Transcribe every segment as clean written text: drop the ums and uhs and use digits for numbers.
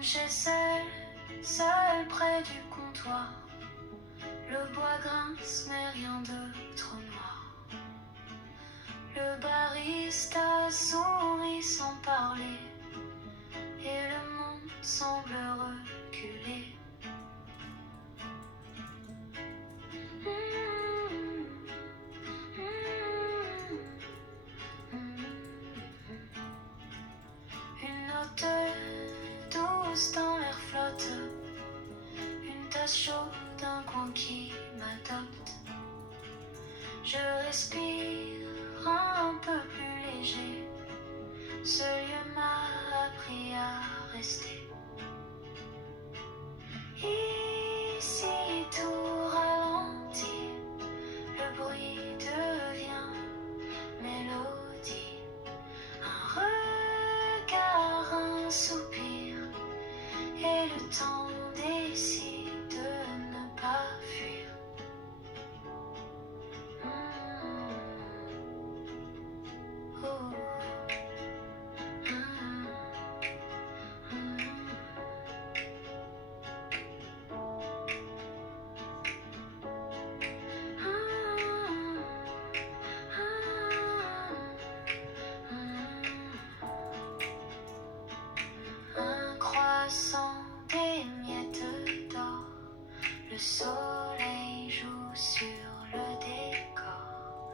J'ai seul près du comptoir. Le bois grince mais rien de trop noir. Le barista sourit sans parler et le monde semble reculer. Une note douce dans l'air flotte, une tasse chaude, un coin qui m'adopte. Je respire un peu plus léger, ce lieu m'a appris à rester. Ici tout ralentit, le bruit devient mélodie. Un regard, un soupir, et le temps décide de ne pas fuir. Oh. Un croissant, des miettes d'or, le soleil joue sur le décor.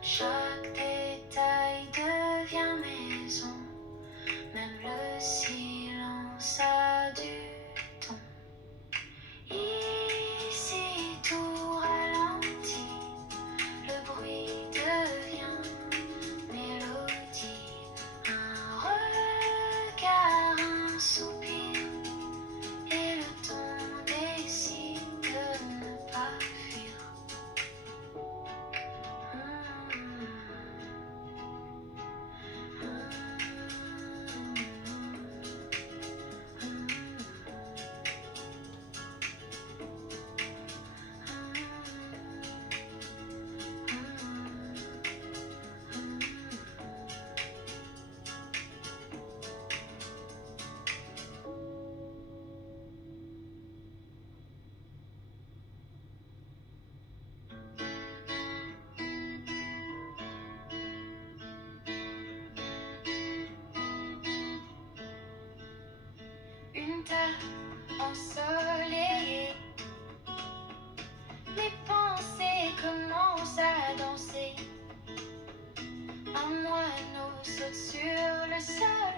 Chaque détail devient maison, même le silence a du ton. Ici tout ralentit, le bruit devient mélodie. Un regard, un soupir, et le temps décide de ne pas fuir. Une terre ensoleillée, mes pensées commencent à danser. Un moineau saute sur le sol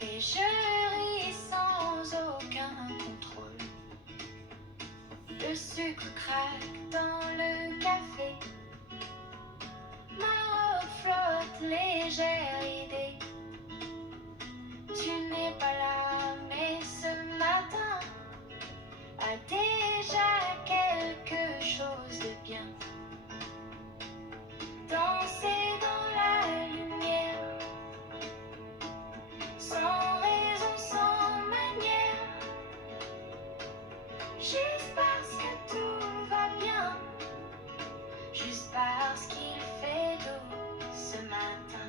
et je ris sans aucun contrôle. Le sucre craque dans le café, ma robe flotte, légère idée. Tu n'es pas là, mais ce matin a déjà quelque chose de bien. Danser dans la lumière, sans raison, sans manière, juste parce que tout va bien, juste parce qu'il fait doux ce matin.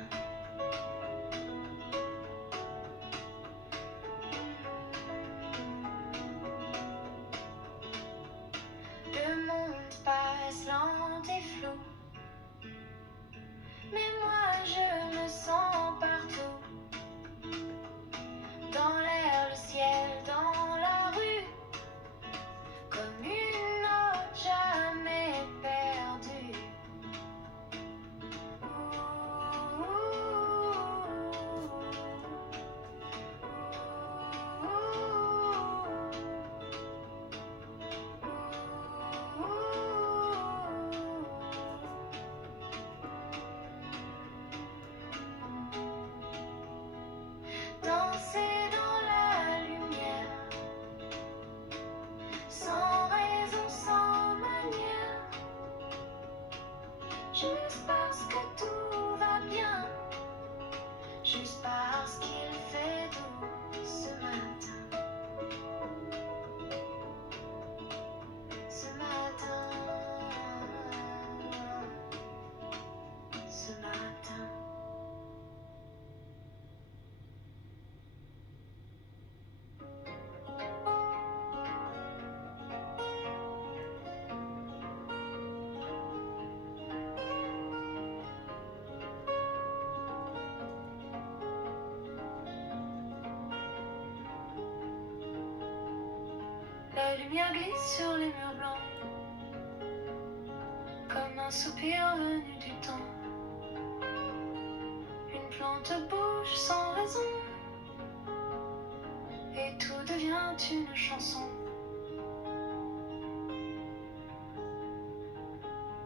La lumière glisse sur les murs blancs, comme un soupir venu du temps. Une plante bouge sans raison, et tout devient une chanson.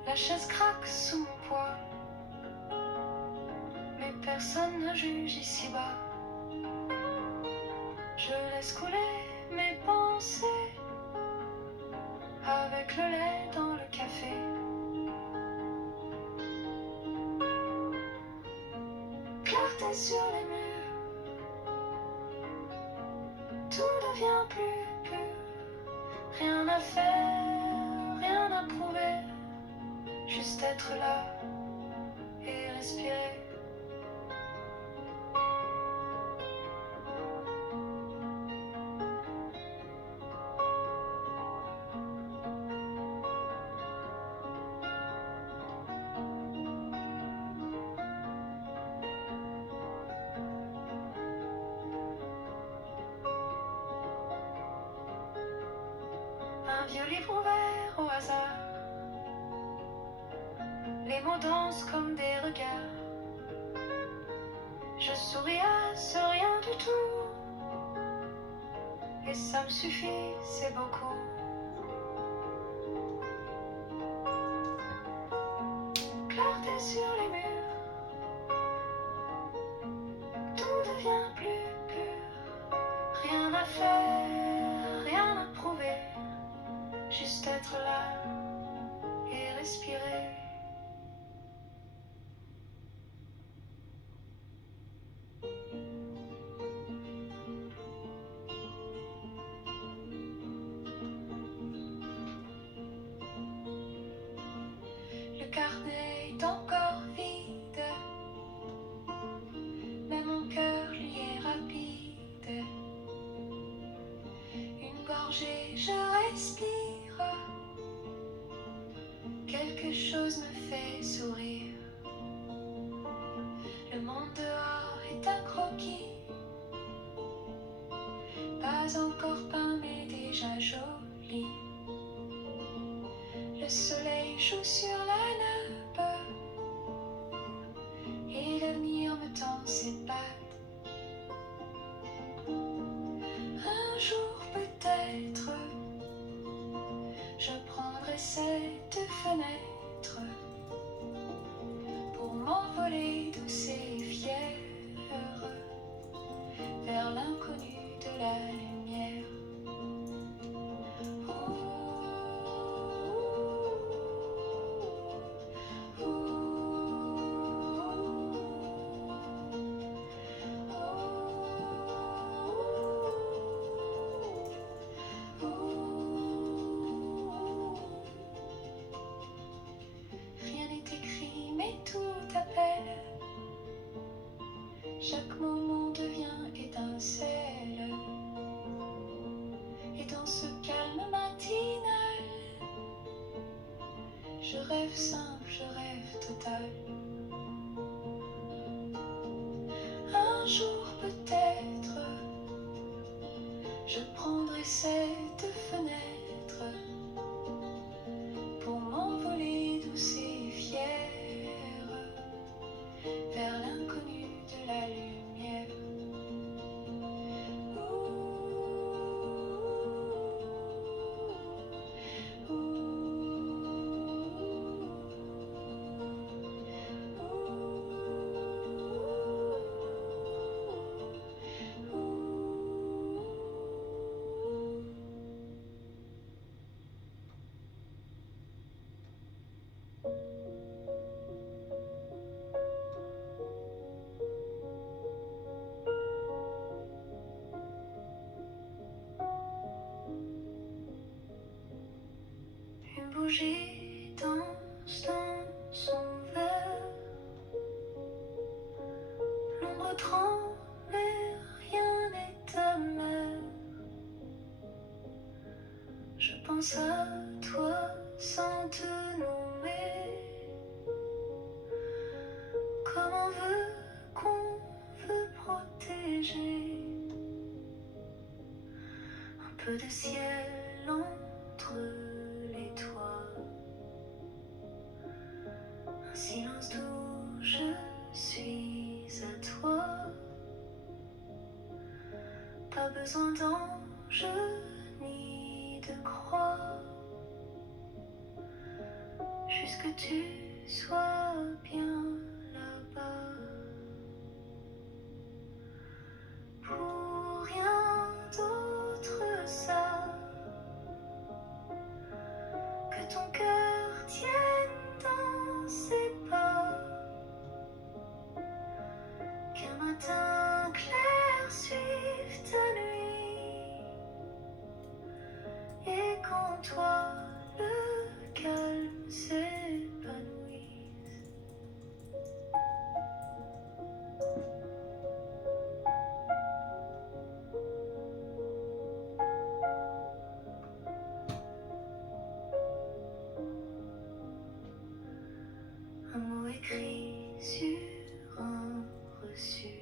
La chaise craque sous mon poids, mais personne ne juge ici-bas. Je laisse couler mes pensées avec le lait dans le café. Clarté sur les murs, tout devient plus pur. Rien à faire, rien à prouver, juste être là et respirer. Un vieux livre ouvert au hasard, les mots dansent comme des regards. Je souris à ce rien du tout, et ça me suffit, c'est beaucoup. Clarté sur les murs, tout devient plus pur. Rien à faire, rien à prouver, juste être là et respirer. Le carnet est encore vide, mais mon cœur lui est rapide. Une gorgée, je respire, quelque chose me fait sourire. Le monde dehors est un croquis, pas encore peint mais déjà joli. Le soleil joue sur la nappe et l'avenir me tend ses pattes. Un jour peut-être, je prendrai cette fenêtre pour m'envoler douce et fière vers l'inconnu de la lumière. Rien n'est écrit mais tout appelle, chaque moment devient étincelle, et dans ce calme matinal, je rêve simple, je rêve total. Un jour peut-être, je prendrai cette fenêtre pour m'envoler douce et fière vers l'inconnu de la lumière. Une bougie danse dans son verre, l'ombre tremble et rien n'est amer. Je pense à toi sans te nommer, comme on veut qu'on veut protéger un peu de ciel, seul entre les toits. Un silence d'où je suis à toi. Pas besoin d'ange ni de croix. Juste que tu sois bien là-bas. Pour rien d'autre ça, que ton cœur tienne dans ses pas, qu'un matin clair suive ta nuit, et qu'en toi le calme s'épanouisse. Un mot écrit sur un reçu,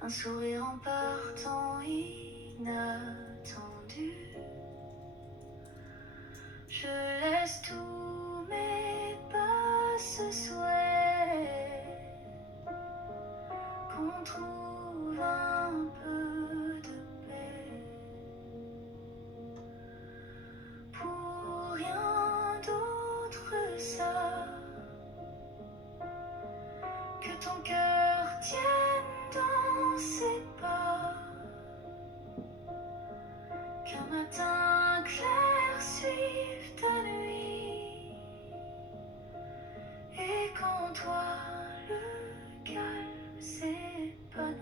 un sourire en partant inattendu. Je laisse tous mes basses souhaits qu'on trouve un peu de paix. Pour rien d'autre ça, que ton cœur tienne dans ses pas, qu'un matin clair suive ta nuit, et qu'en toi le calme s'épanouisse.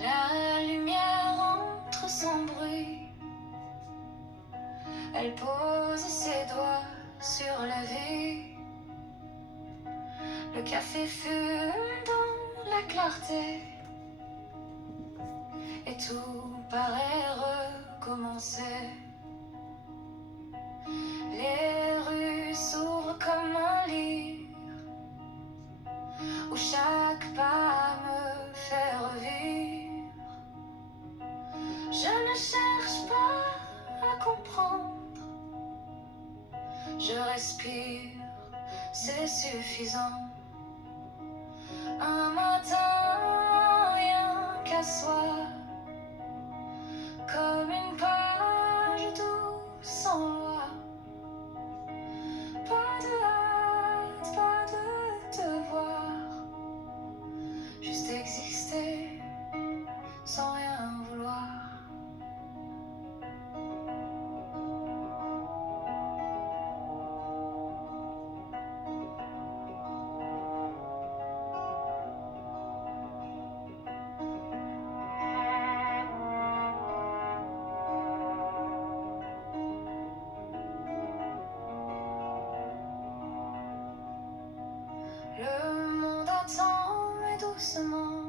La lumière entre sans bruit, elle pose ses doigts sur la vie. Le café fume dans la clarté, et tout paraît recommencer. Les rues s'ouvrent comme un livre, où chaque pas me fait revivre. Je ne cherche pas à comprendre, je respire, c'est suffisant. Un matin, rien qu'à soi, comme une page douce sans loi. Pas de hâte, pas de devoir, juste exister sans rien vouloir. Le monde attend, mais doucement,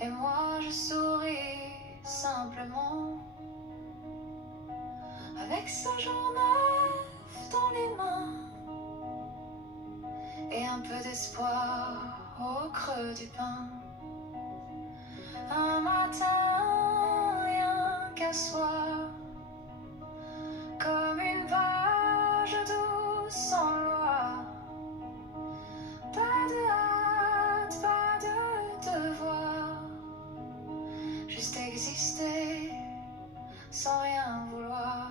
et moi je souris simplement, avec ce jour neuf dans les mains, et un peu d'espoir au creux du pain. Un matin, rien qu'à soi, comme une page douce sans loi. Pas de hâte, pas de devoir, juste exister sans rien vouloir.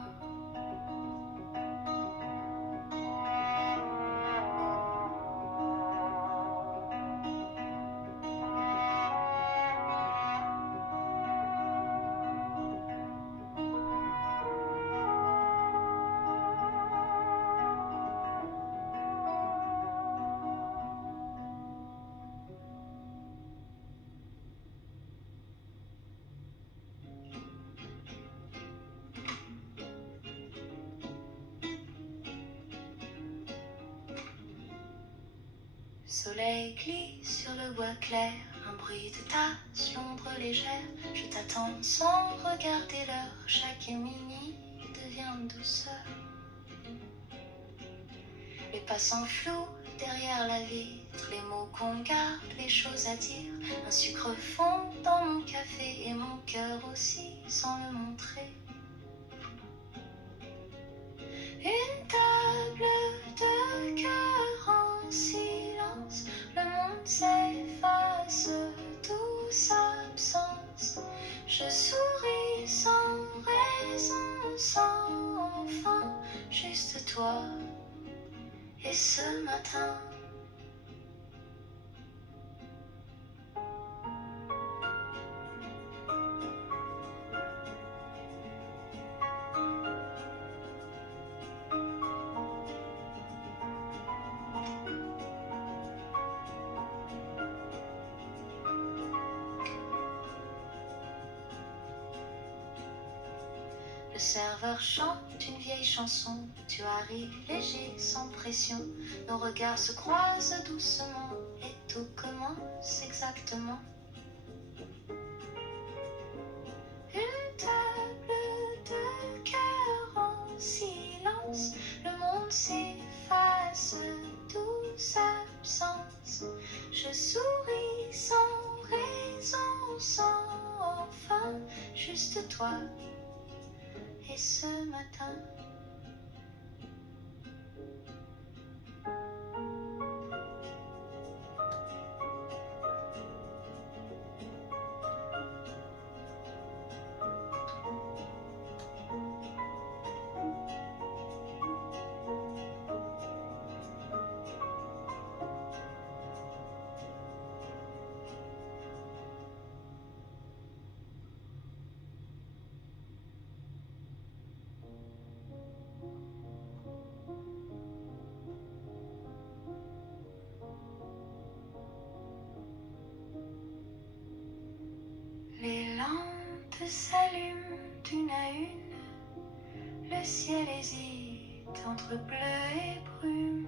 Soleil glisse sur le bois clair, un bruit de tasse, l'ombre légère. Je t'attends sans regarder l'heure, chaque minute devient douceur. Les passants flous derrière la vitre, les mots qu'on garde, les choses à dire. Un sucre fond dans mon café et mon cœur aussi sans le montrer. Une table de cœur en silence, le monde s'efface, douce absence. Je souris sans raison, sans fin, juste toi et ce matin. Le serveur chante une vieille chanson, tu arrives léger, sans pression. Nos regards se croisent doucement et tout commence exactement. Une table de cœur en silence, le monde s'efface, douce absence. Je souris sans raison, sans fin, juste toi et ce matin. Les lampes s'allument d'une à une, le ciel hésite entre bleu et brume.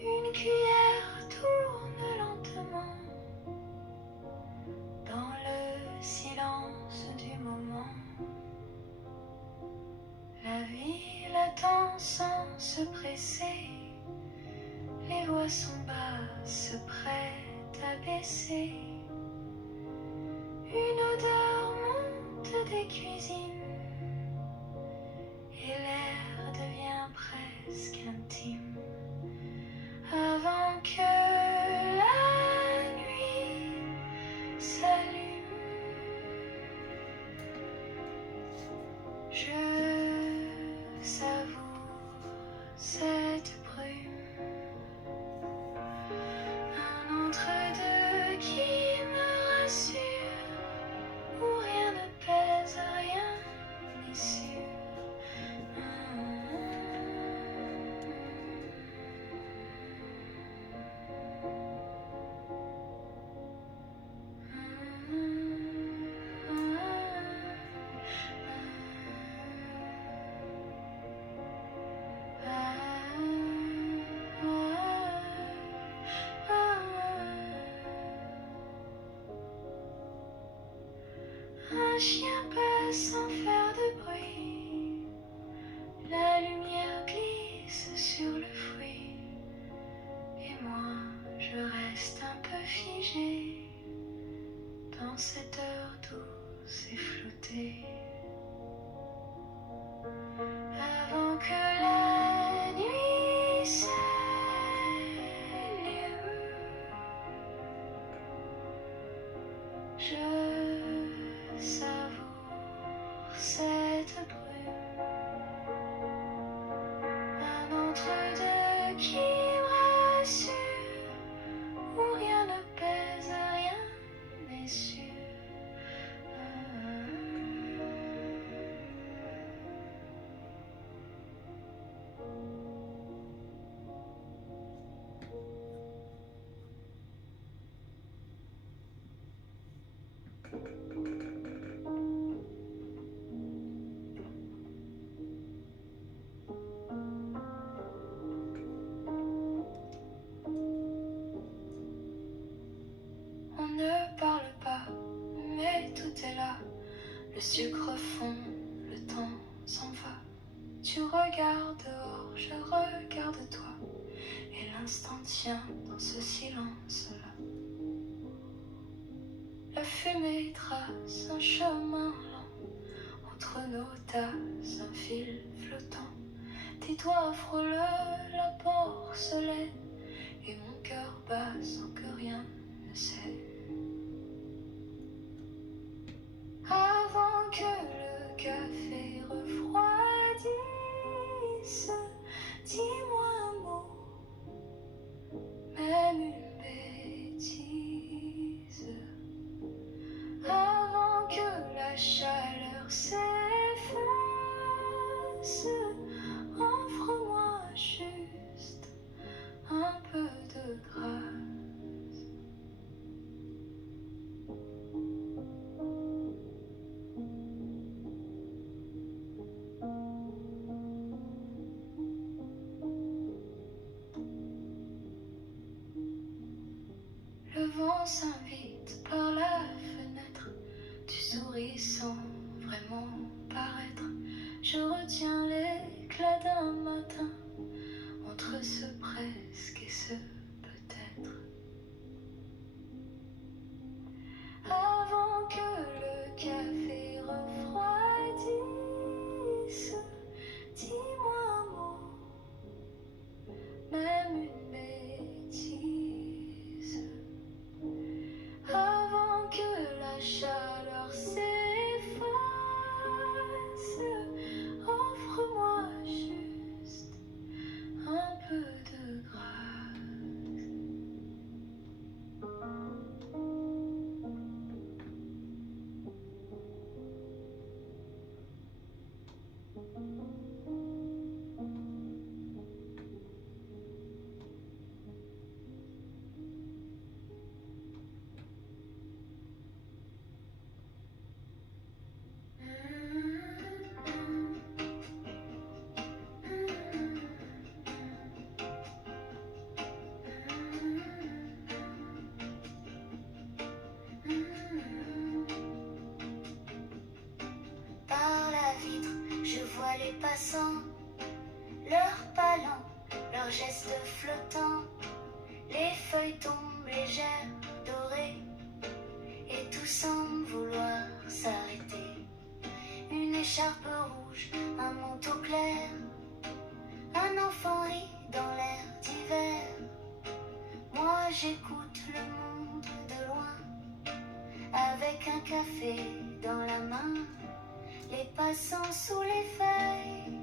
Une cuillère tourne lentement dans le silence du moment. La ville attend sans se presser, les voix sont basses, prêtes à baisser. Une odeur monte des cuisines et l'air devient presque intime. Avant que la nuit s'allume, je savoure cette brume, un entre-deux qui me rassure, où rien ne pèse, rien n'est sûr. Un chien passe sans faire de bruit, la lumière glisse sur le fruit, et moi je reste un peu figée dans cette heure douce et flottée. Avant que la nuit s'allume, je savoure cette brume, un entre-deux qui me rassure, où rien ne pèse, rien n'est sûr. Tu regardes dehors, je regarde toi, et l'instant tient dans ce silence-là. La fumée trace un chemin lent, entre nos tasses un fil flottant. Tes doigts frôlent la porcelaine, et mon cœur bat sans que rien ne cesse. Avant que le café refroidisse, dis-moi un mot, même une bêtise. Avant que la chaleur s'efface, offre-moi juste un peu de grâce. Le vent s'invite par la fenêtre, tu souris sans vraiment paraître. Je retiens l'éclat d'un matin, entre ce presque et ce peut-être. Avant que le café refroidisse, dis-moi un mot, même une bêtise. Avant que la chaleur s'efface, offre-moi juste un peu de grâce. Par la vitre, je vois les passants, leurs pas lents, leurs gestes flottants. Les feuilles tombent légères, dorées, et tout semble vouloir s'arrêter. Une écharpe rouge, un manteau clair, un enfant rit dans l'air d'hiver. Moi j'écoute le monde de loin, avec un café dans la main. Les passants sous les feuilles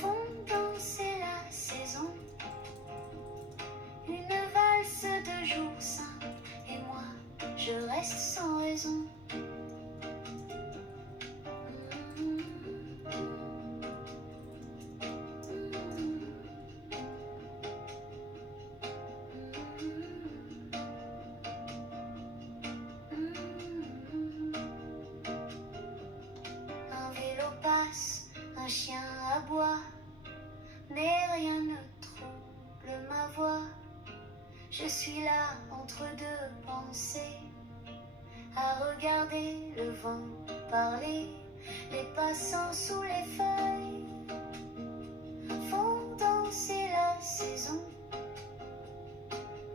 font danser la saison. Une valse de jour simple, et moi je reste sans raison. Un vélo passe, un chien aboie, mais rien ne trouble ma voix. Je suis là entre deux pensées, à regarder le vent parler. Les passants sous les feuilles font danser la saison.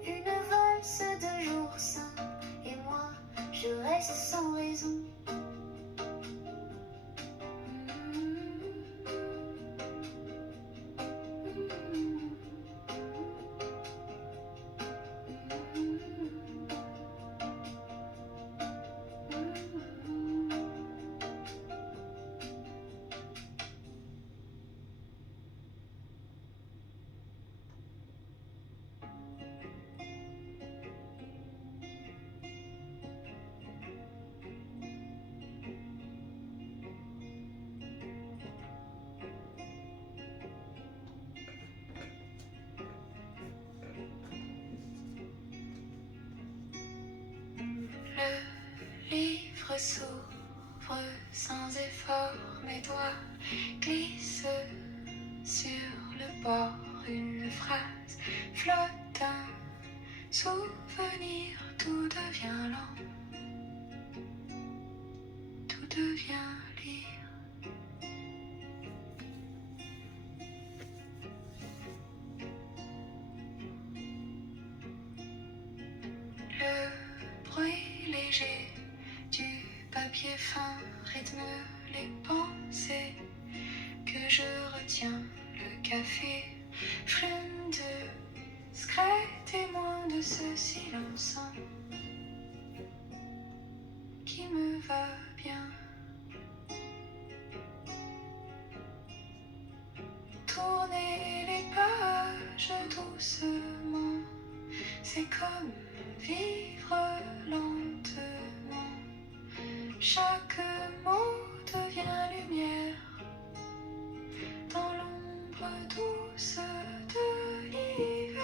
Une valse de jour simple, et moi je reste sans raison. Le livre s'ouvre sans effort, mes doigts glissent sur le bord. Une phrase flotte, un souvenir, tout devient lent, tout devient lire. parfum rythme les pensées, que je retiens le café, flume de discret témoin de ce silence qui me va bien. Tourner les pages doucement, c'est comme vivre lentement. Chaque mot devient lumière dans l'ombre douce de l'hiver.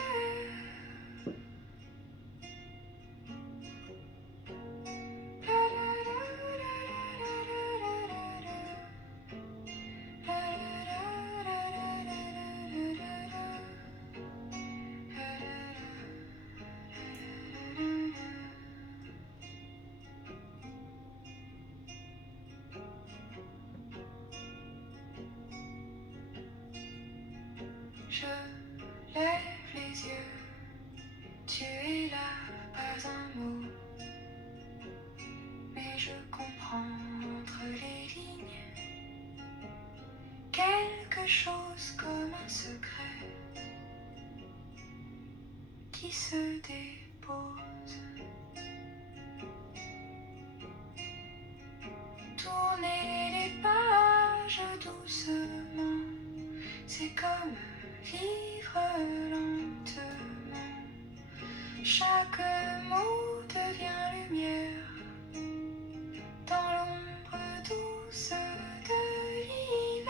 Je lève les yeux, tu es là, pas un mot, mais je comprends entre les lignes quelque chose comme un secret qui se dépose. Tourner les pages doucement, c'est comme vivre lentement. Chaque mot devient lumière dans l'ombre douce de l'hiver.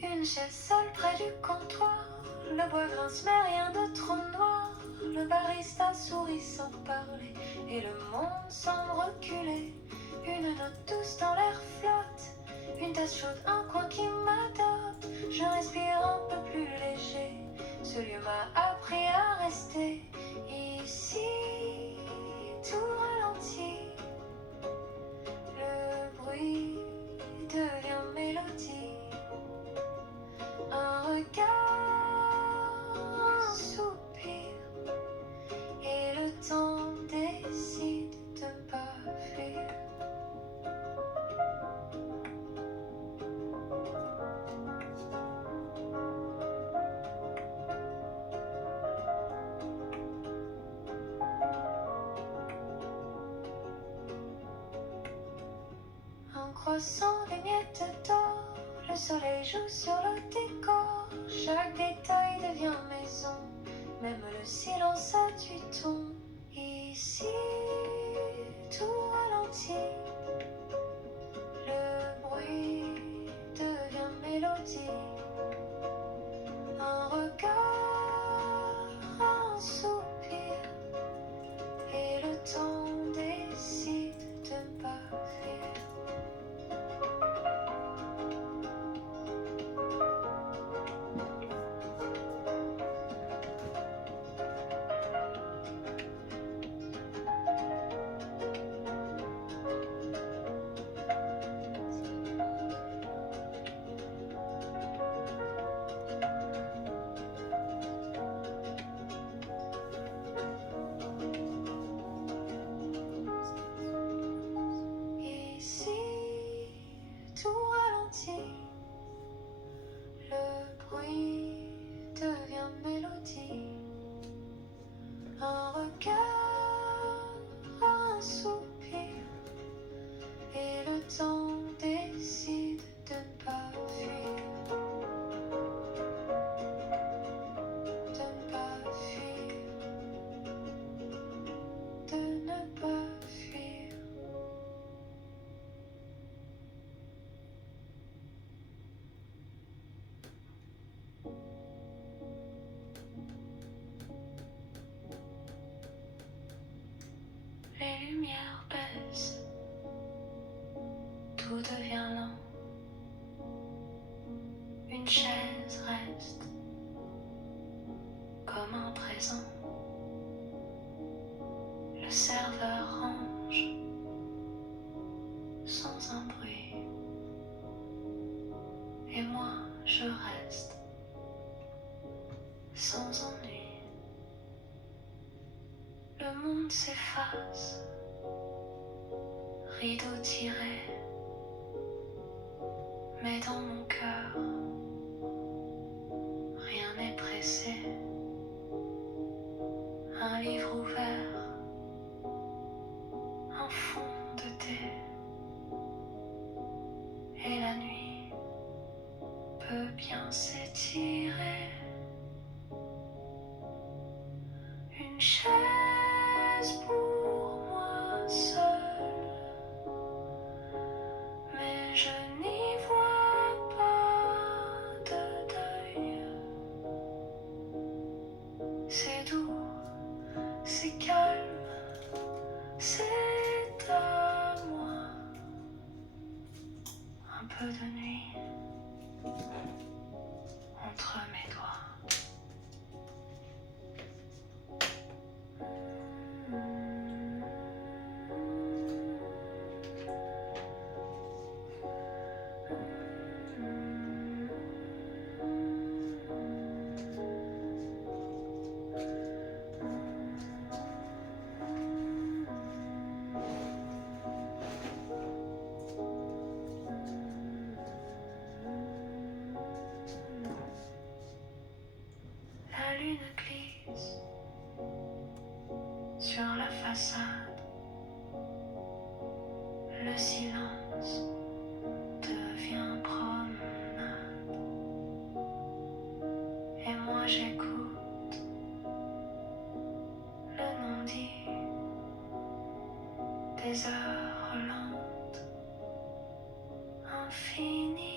Une chaise seule près du comptoir, le bois grince mais rien de trop noir. Le barista sourit sans parler et le monde semble reculer. Une note douce dans l'air flotte, une tasse chaude, un coin qui m'adopte. Je respire un peu plus léger, ce lieu m'a appris à rester. Ici, tout ralentit, le bruit devient mélodie. Un regard, un soupir, et le temps décide de ne pas fuir. Un croissant, des miettes d'or, le soleil joue sur le décor. Chaque détail devient maison, même le silence a du ton. Ici, tout ralentit, le bruit devient mélodie. Un regard, un soupir, et le temps décide de ne pas fuir. Les lumières baissent, tout devient lent. Une chaise reste comme un présent. Le serveur range sans un bruit. Et moi je reste sans ennui. Le monde s'efface, rideau tiré, mais dans mon cœur, rien n'est pressé. Un livre ouvert, un fond de thé, et la nuit peut bien s'étirer. Une chaise pour moi seule, mais je n'y vois pas de deuil. C'est doux, c'est calme, c'est à moi. Un peu de nuit entre mes doigts. La lune glisse sur la façade. Le silence devient promenade. Et moi j'écoute le non-dit des heures lentes, infinies.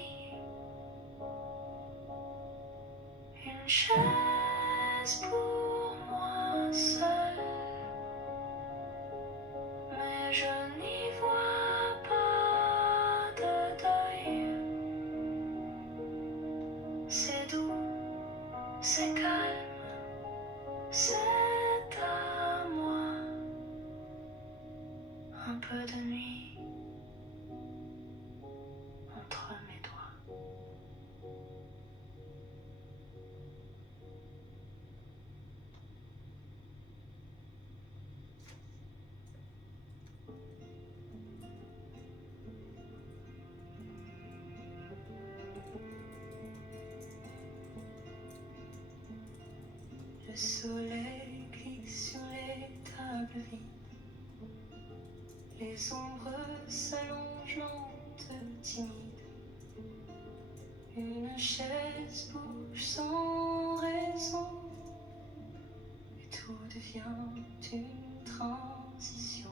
Une chaise pour moi seule, mais je n'y vois pas de deuil. C'est doux, c'est calme, c'est à moi. Un peu de nuit entre mes doigts. Le soleil glisse sur les tables vides. Les ombres s'allongent lentes, timides. Une chaise bouge sans raison. Et tout devient une transition.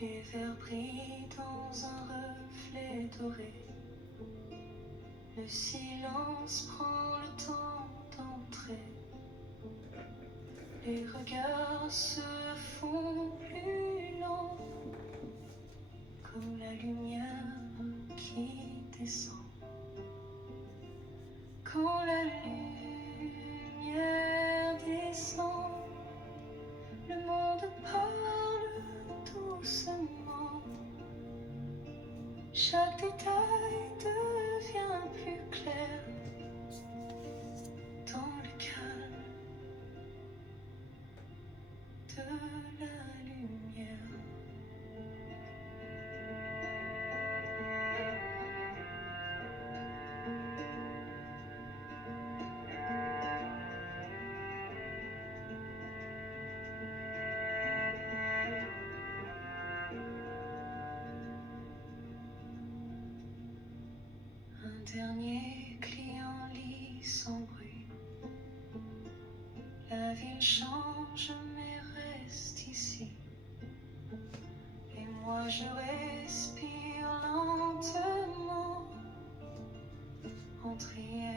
Les verres brillent dans un reflet doré. Le silence prend le temps d'entrer. Les regards se font plus lents, comme la lumière qui descend. Quand la lumière descend, le monde parle doucement. Chaque détail devient plus clair dans le calme de la lumière. Un dernier client lit sans bruit. La ville change mais reste ici. Et moi je respire lentement entre hier